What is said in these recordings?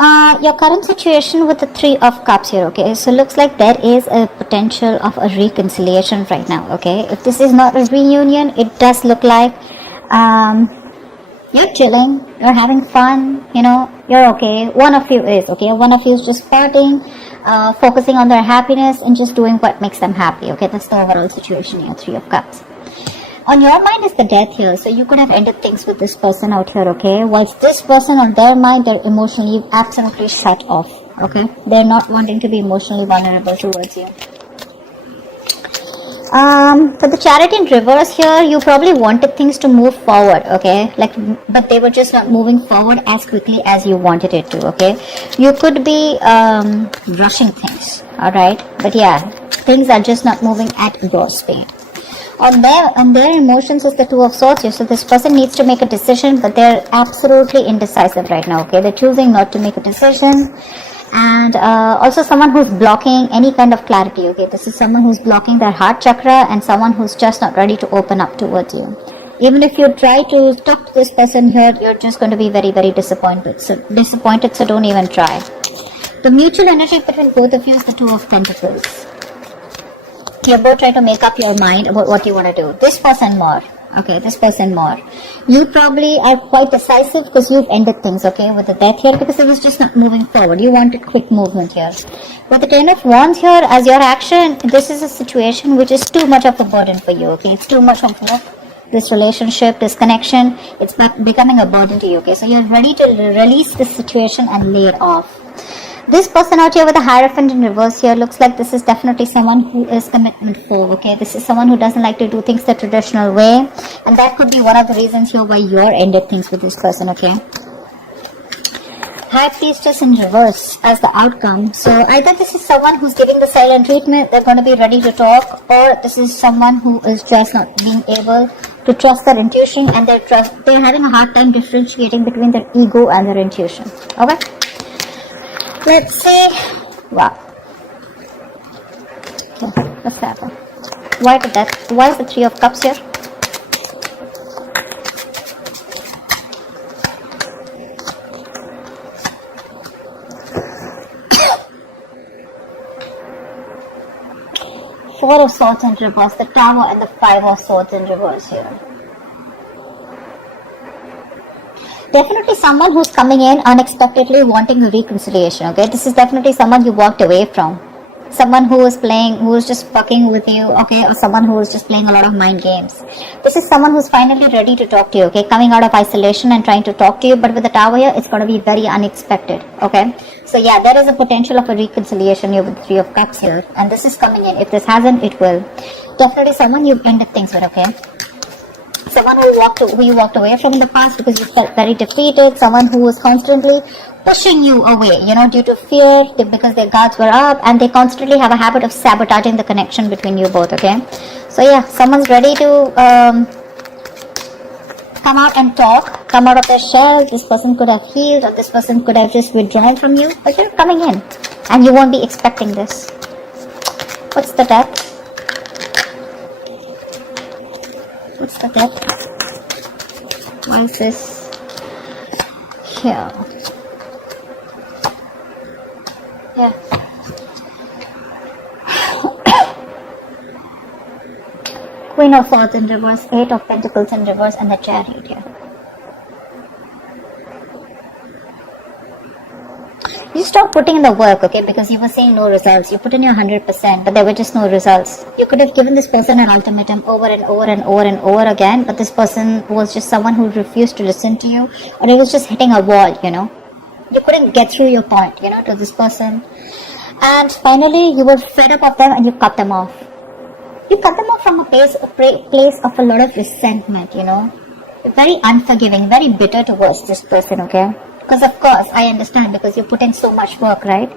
Your current situation with the Three of Cups here, okay? So looks like there is a potential of a reconciliation right now, okay? If this is not a reunion, it does look like you're chilling, you're having fun, you know, you're okay. One of you is, okay? One of you is just partying, focusing on their happiness and just doing what makes them happy, okay? That's the overall situation here, Three of Cups. On your mind is the Death here, so you could have ended things with this person out here, okay? Whilst this person on their mind, they're emotionally absolutely shut off, okay? They're not wanting to be emotionally vulnerable towards you. For the Chariot in reverse here, you probably wanted things to move forward, okay? But they were just not moving forward as quickly as you wanted it to, okay? You could be rushing things, alright? But yeah, things are just not moving at your speed. On their emotions is the Two of Swords here. So this person needs to make a decision, but they're absolutely indecisive right now, okay? They're choosing not to make a decision. And also someone who's blocking any kind of clarity, okay? This is someone who's blocking their heart chakra and someone who's just not ready to open up towards you. Even if you try to talk to this person here, you're just going to be very, very disappointed. So don't even try. The mutual energy between both of you is the Two of Pentacles. You're both trying to make up your mind about what you want to do. This person more. Okay, this person more. You probably are quite decisive because you've ended things, okay, with the Death here because it was just not moving forward. You wanted quick movement here. With the Ten of Wands here, as your action, this is a situation which is too much of a burden for you, okay? It's too much of this relationship, this connection. It's becoming a burden to you, okay? So you're ready to release this situation and lay it off. This person out here with the Hierophant in reverse here looks like this is definitely someone who is commitment-full, okay? This is someone who doesn't like to do things the traditional way. And that could be one of the reasons here why you're ended things with this person, okay? High Priestess in reverse as the outcome. So either this is someone who's giving the silent treatment, they're going to be ready to talk, or this is someone who is just not being able to trust their intuition and they're having a hard time differentiating between their ego and their intuition, okay? Let's see. Wow. Okay, what's happening? Why is the Three of Cups here? Four of Swords in reverse, the Tower and the Five of Swords in reverse here. Definitely someone who's coming in unexpectedly wanting a reconciliation, okay? This is definitely someone you walked away from. Someone who is just fucking with you, okay? Or someone who is just playing a lot of mind games. This is someone who's finally ready to talk to you, okay? Coming out of isolation and trying to talk to you, but with the Tower here, it's going to be very unexpected, okay? So yeah, there is a potential of a reconciliation here with the Three of Cups here. And this is coming in. If this hasn't, it will. Definitely someone you've ended things with, okay? Someone who you walked away from in the past because you felt very defeated. Someone who was constantly pushing you away, you know, due to fear, because their guards were up, and they constantly have a habit of sabotaging the connection between you both, okay? So yeah, someone's ready to come out and talk, come out of their shell. This person could have healed, or this person could have just withdrawn from you, but they're coming in, and you won't be expecting this. What's the Death? What's the Death? Why is this here? Yeah. Queen of Swords in reverse, Eight of Pentacles in reverse, and the Chariot here. You stopped putting in the work, okay, because you were seeing no results. You put in your 100%, but there were just no results. You could have given this person an ultimatum over and over and over and over again, but this person was just someone who refused to listen to you, or it was just hitting a wall, you know. You couldn't get through your point, you know, to this person. And finally, you were fed up of them and you cut them off. You cut them off from a place of a lot of resentment, you know. Very unforgiving, very bitter towards this person, okay. Because of course, I understand, because you put in so much work, right?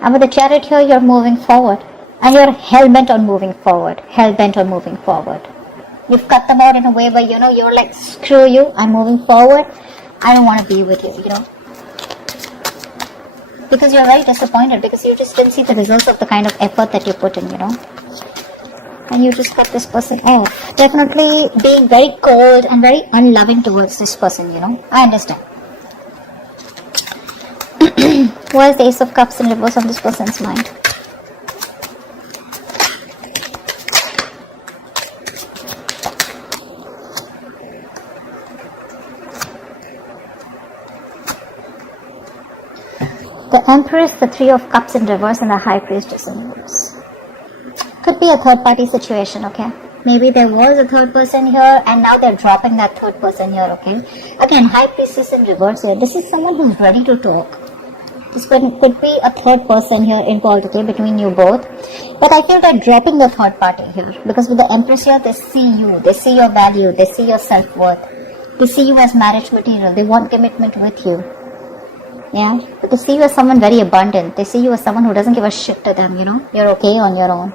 And with the Chariot here, you're moving forward. And you're hell-bent on moving forward. Hell-bent on moving forward. You've cut them out in a way where, you know, you're like, screw you, I'm moving forward. I don't want to be with you, you know. Because you're very disappointed, because you just didn't see the results of the kind of effort that you put in, you know. And you just cut this person off. Definitely being very cold and very unloving towards this person, you know. I understand. What is the Ace of Cups in reverse on this person's mind? The Empress, the Three of Cups in reverse, and the High Priestess in reverse. Could be a third party situation, okay? Maybe there was a third person here and now they're dropping that third person here, okay? Again, High Priestess in reverse here. This is someone who's ready to talk. This could be a third person here involved, okay, between you both. But I feel they're dropping the third party here. Because with the Empress here, they see you. They see your value. They see your self-worth. They see you as marriage material. They want commitment with you. Yeah? But they see you as someone very abundant. They see you as someone who doesn't give a shit to them, you know? You're okay on your own.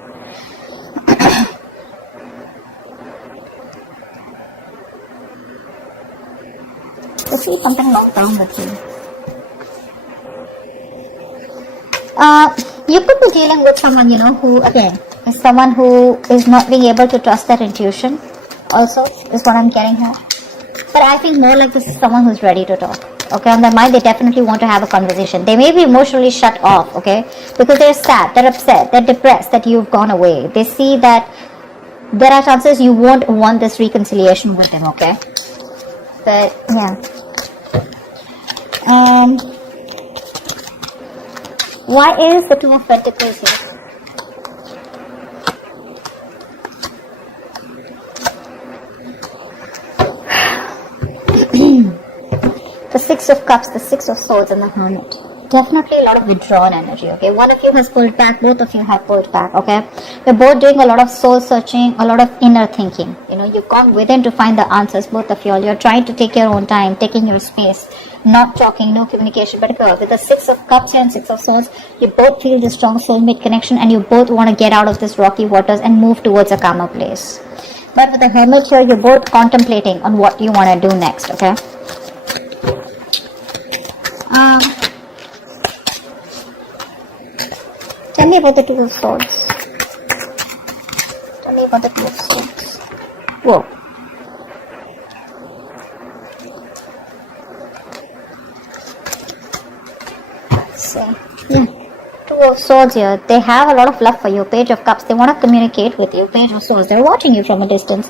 They see something long term with you. You could be dealing with someone, you know, who, again, is someone who is not being able to trust their intuition, also, is what I'm getting here. But I think more like this is someone who's ready to talk. Okay, on their mind, they definitely want to have a conversation. They may be emotionally shut off, okay, because they're sad, they're upset, they're depressed that you've gone away. They see that there are chances you won't want this reconciliation with them, okay? But, yeah. Why is the Two of Pentacles here? The Six of Cups, the Six of Swords, and the Hermit. Definitely a lot of withdrawn energy, okay? One of you has pulled back, both of you have pulled back, okay? You're both doing a lot of soul searching, a lot of inner thinking. You know, you've gone within to find the answers, both of you all. You're trying to take your own time, taking your space, not talking, no communication. But with the Six of Cups here and Six of Swords, you both feel this strong soulmate connection and you both want to get out of this rocky waters and move towards a calmer place. But with the Hermit here, you're both contemplating on what you want to do next, okay? Tell me about the Two of Swords. Tell me about the Two of Swords. Whoa. So, yeah. Two of Swords here. They have a lot of love for you. Page of Cups. They want to communicate with you. Page of Swords. They're watching you from a distance.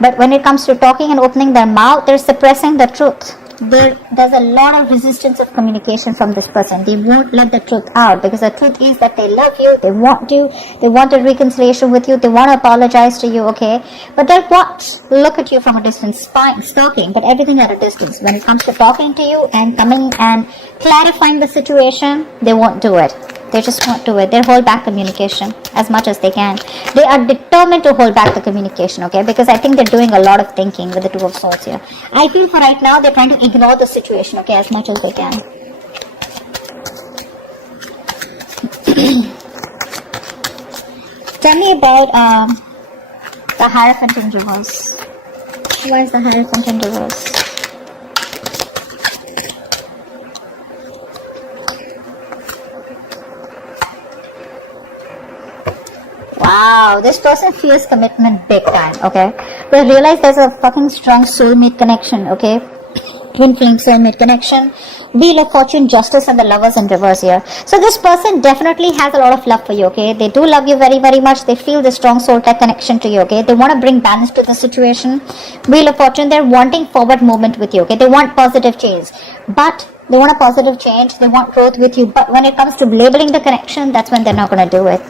But when it comes to talking and opening their mouth, they're suppressing the truth. There's a lot of resistance of communication from this person. They won't let the truth out because the truth is that they love you, they want a reconciliation with you, they want to apologize to you, okay? But they'll look at you from a distance, stalking, but everything at a distance. When it comes to talking to you and coming and clarifying the situation, they won't do it. They just won't do it. They'll hold back communication as much as they can. They are determined to hold back the communication, okay? Because I think they're doing a lot of thinking with the Two of Swords here. I feel for right now, they're trying to ignore the situation, okay, as much as they can. Tell me about the Hierophant in reverse. Why is the Hierophant in reverse? Wow, this person feels commitment big time, okay? But realize there's a fucking strong soulmate connection, okay? Twin flame soulmate connection. Wheel of Fortune, Justice, and the Lovers in reverse here. So this person definitely has a lot of love for you, okay? They do love you very, very much. They feel the strong soul type connection to you, okay? They want to bring balance to the situation. Wheel of Fortune, they're wanting forward movement with you, okay? They want positive change. But they want a positive change, they want growth with you, but when it comes to labeling the connection, that's when they're not going to do it.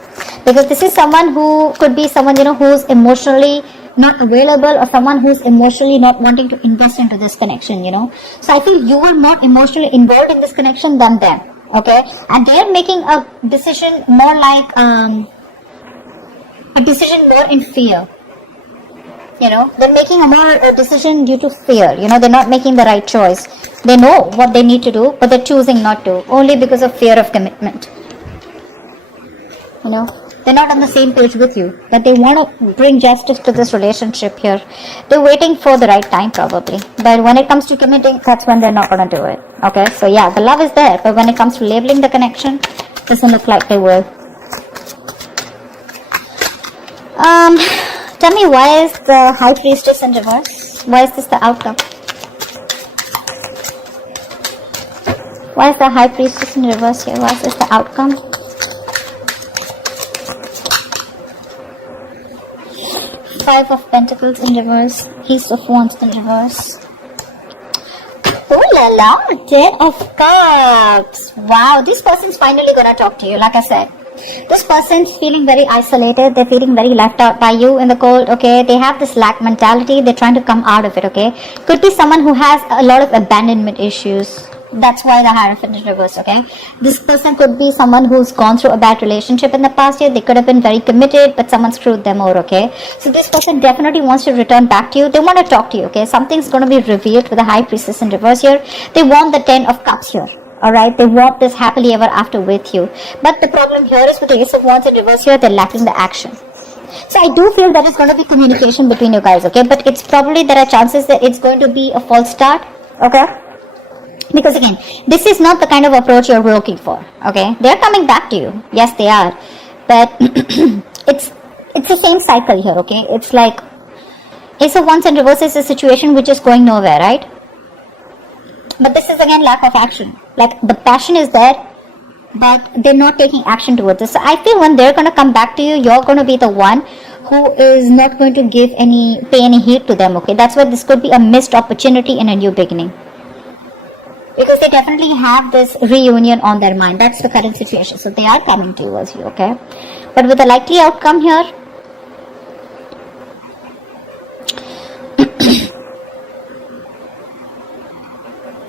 Because this is someone who could be someone, you know, who's emotionally not available or someone who's emotionally not wanting to invest into this connection, you know. So I feel you are more emotionally involved in this connection than them, okay? And they're making a decision more like, a decision more in fear. You know, they're making a decision due to fear. You know, they're not making the right choice. They know what they need to do, but they're choosing not to, only because of fear of commitment. You know, they're not on the same page with you, but they want to bring justice to this relationship here. They're waiting for the right time probably. But when it comes to committing, that's when they're not going to do it. Okay, so yeah, the love is there, but when it comes to labeling the connection, doesn't look like they will. Tell me, why is the High Priestess in reverse? Why is this the outcome? Why is the High Priestess in reverse here? What is the outcome? Five of Pentacles in reverse. Ace of Wands in reverse. Oh la la, 10 of Cups. Wow, this person's finally gonna talk to you, like I said. This person's feeling very isolated. They're feeling very left out by you in the cold, okay? They have this lack mentality. They're trying to come out of it, okay? Could be someone who has a lot of abandonment issues. That's why the Hierophant in reverse, okay? This person could be someone who's gone through a bad relationship in the past year. They could have been very committed, but someone screwed them over, okay? So this person definitely wants to return back to you. They want to talk to you, okay? Something's going to be revealed with the High Priestess in reverse here. They want the 10 of Cups here. Alright, they want this happily ever after with you. But the problem here is with the Ace of Wands in reverse here, they're lacking the action. So I do feel there is going to be communication between you guys, okay? But it's probably, there are chances that it's going to be a false start, okay? Because again, this is not the kind of approach you're looking for, okay? They're coming back to you. Yes, they are. But it's the same cycle here, okay? It's like Ace of Wands in reverse is a situation which is going nowhere, right? But this is again lack of action. Like the passion is there, but they're not taking action towards it. So I feel when they're going to come back to you, you're going to be the one who is not going to pay any heed to them, okay? That's why this could be a missed opportunity in a new beginning. Because they definitely have this reunion on their mind. That's the current situation. So they are coming towards you, okay? But with a likely outcome here,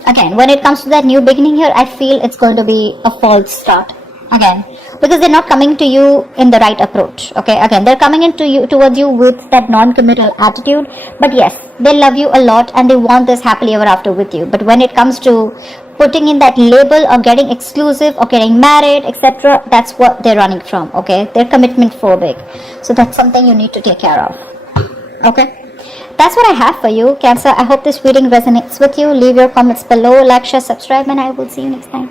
again, when it comes to that new beginning here, I feel it's going to be a false start. Again, because they're not coming to you in the right approach. Okay, again, they're coming towards you with that non-committal attitude. But yes, they love you a lot and they want this happily ever after with you. But when it comes to putting in that label or getting exclusive or getting married, etc., that's what they're running from. Okay, they're commitment phobic. So that's something you need to take care of. Okay. That's what I have for you, Cancer. I hope this reading resonates with you. Leave your comments below, like, share, subscribe, and I will see you next time.